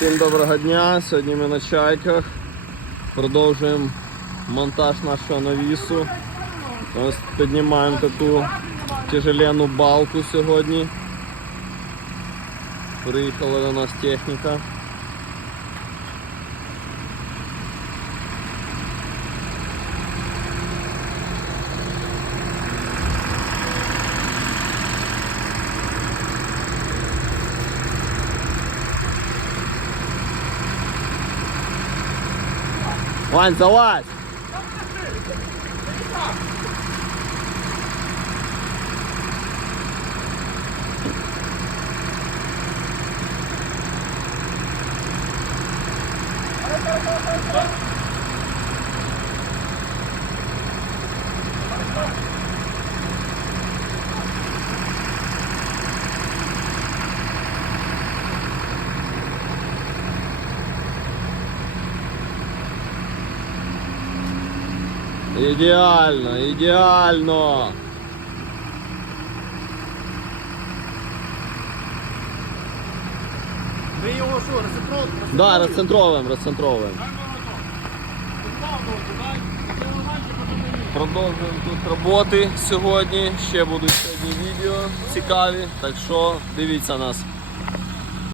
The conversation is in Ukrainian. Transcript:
Всім доброго дня! Сьогодні ми на чайках. Продовжуємо монтаж нашого навісу. Ось піднімаємо таку тяжелену балку сьогодні. Приїхала до нас техніка. One za was. Ідеально, ідеально! Ми його що, розібрали? Да, розцентровуємо, розцентровуємо. Продовжуємо тут роботи сьогодні. Ще будуть сьогодні відео цікаві, так що дивіться нас.